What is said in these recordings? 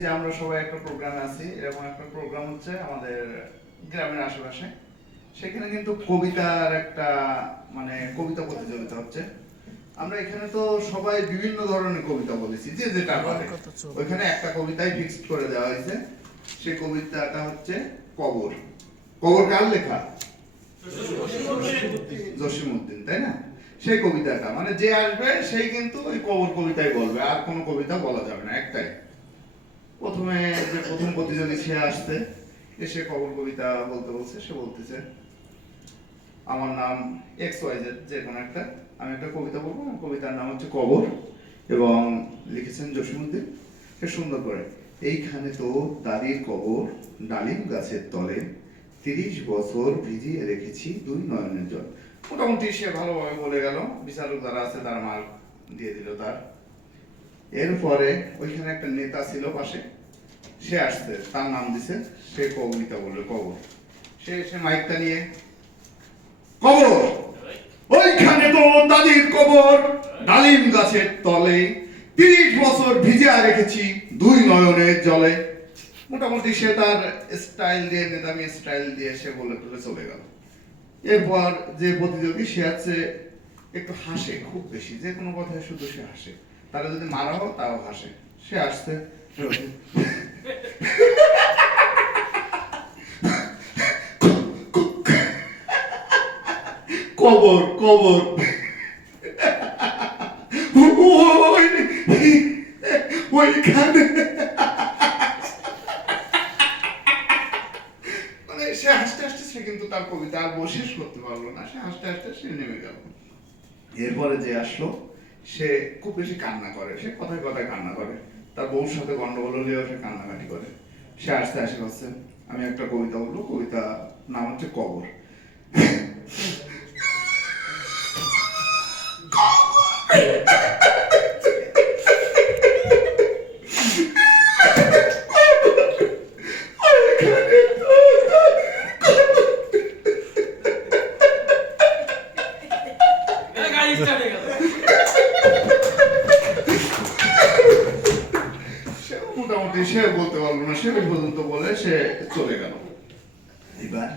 যে আমরা সবাই একটা প্রোগ্রামে আছি, এরকম একটা প্রোগ্রাম হচ্ছে আমাদের গ্রামের আশেপাশে। সেখানে কিন্তু কবিতার একটা কবিতা প্রতিযোগিতা হচ্ছে। আমরা এখানে তো সবাই বিভিন্ন ধরনের কবিতা বলেছি, যে যেটা পারে। ওইখানে একটা কবিতাই ফিক্সড করে দেওয়া হয়েছে। সেই কবিতাটা হচ্ছে কবর। কবর কার লেখা? জসিমউদ্দিন, তাই না? সেই কবিতাটা যে আসবে সেই কিন্তু ওই কবর কবিতাই বলবে, আর কোনো কবিতা বলা যাবে না, একটাই। প্রথমে যে প্রথম প্রতিযোগী সে আসছে, এসে কবর কবিতা বলতে বলছে। সে বলতেছে, আমার নাম এক্স ওয়াই জেড, যে কোনো একটা, আমি একটা কবিতা বলবো। কবিতার নাম হচ্ছে কবর, এবং লিখেছেন জসিমউদ্দিন। সে সুন্দর করে, এইখানে তো দাদির কবর, ডালিম গাছের তলে, 30 বছর ভিজিয়ে রেখেছি দুই নয়নের জল। মোটামুটি সে ভালোভাবে বলে গেল। বিচারক যারা আছে তারা মার্ক দিয়ে দিল তার। এরপরে ওইখানে একটা নেতা ছিল পাশে, সে আসছে, তার নাম দিছে, সে কবিতা বলবে কবর। সে এসে মাইকটা নিয়ে, কবর, ওইখানে তো দাদির কবর, ডালিম গাছের তলে, 30 বছর ভিজিয়ে রেখেছি দুই নয়নের জলে। মোটামুটি সে তার স্টাইল দিয়ে, নেতামি স্টাইল দিয়ে সে বলে চলে গেল। এরপর যে প্রতিযোগী, সে আছে একটু হাসে খুব বেশি, যে কোনো কথায় শুধু সে হাসে, তারা যদি মারা হোক তাও হাসে। সে আসছে, কবর কবর, ওইখানে সে হাসতে হাসতে, সে কিন্তু তার কবিতা আর শেষ করতে পারলো না। সে হাসতে হাসতে সে নেমে গেল। এরপরে যে আসলো, সে খুব বেশি কান্না করে, সে কথায় কথায় কান্না করে, তার বউর সাথে গন্ডগোল হলেও সে কান্নাকাটি করে। সে আসতে আসে বলছে, আমি একটা কবিতা বলবো, কবিতা নাম হচ্ছে কবর। মোটামুটি সে বলতে পারলো না, সে ওই পর্যন্ত বলে সে চলে গেল। এবার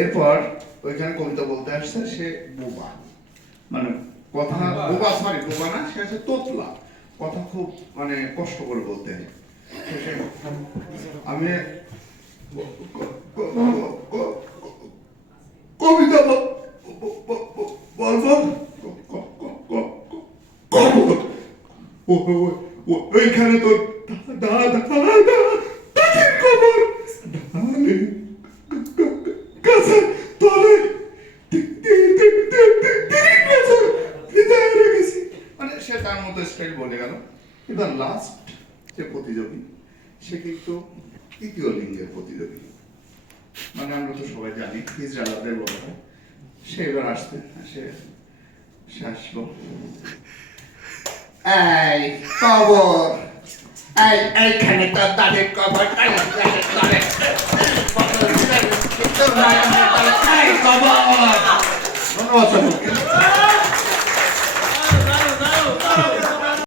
এরপর ওইখানে কবিতা বলতে আসছে সে বোবা, কথা বোবা, সরি বোবা না, সে আছে তোতলা, কথা খুব কষ্ট করে বলতে। আমি কবিতা বলবো, ওইখানে তো দাদা কবর, গাছের তলে, সে তার মতো স্টাইল বলে গেল। এবার লাস্ট যে প্রতিযোগী, সে কিন্তু তৃতীয় লিঙ্গের প্রতিযোগী, আমরা তো সবাই জানি ইসরায়েলের বলা হয়। সে এবার আসতে সে আসলো, এই কবর, এইখানে তো দাদির কবর, ধন্যবাদ।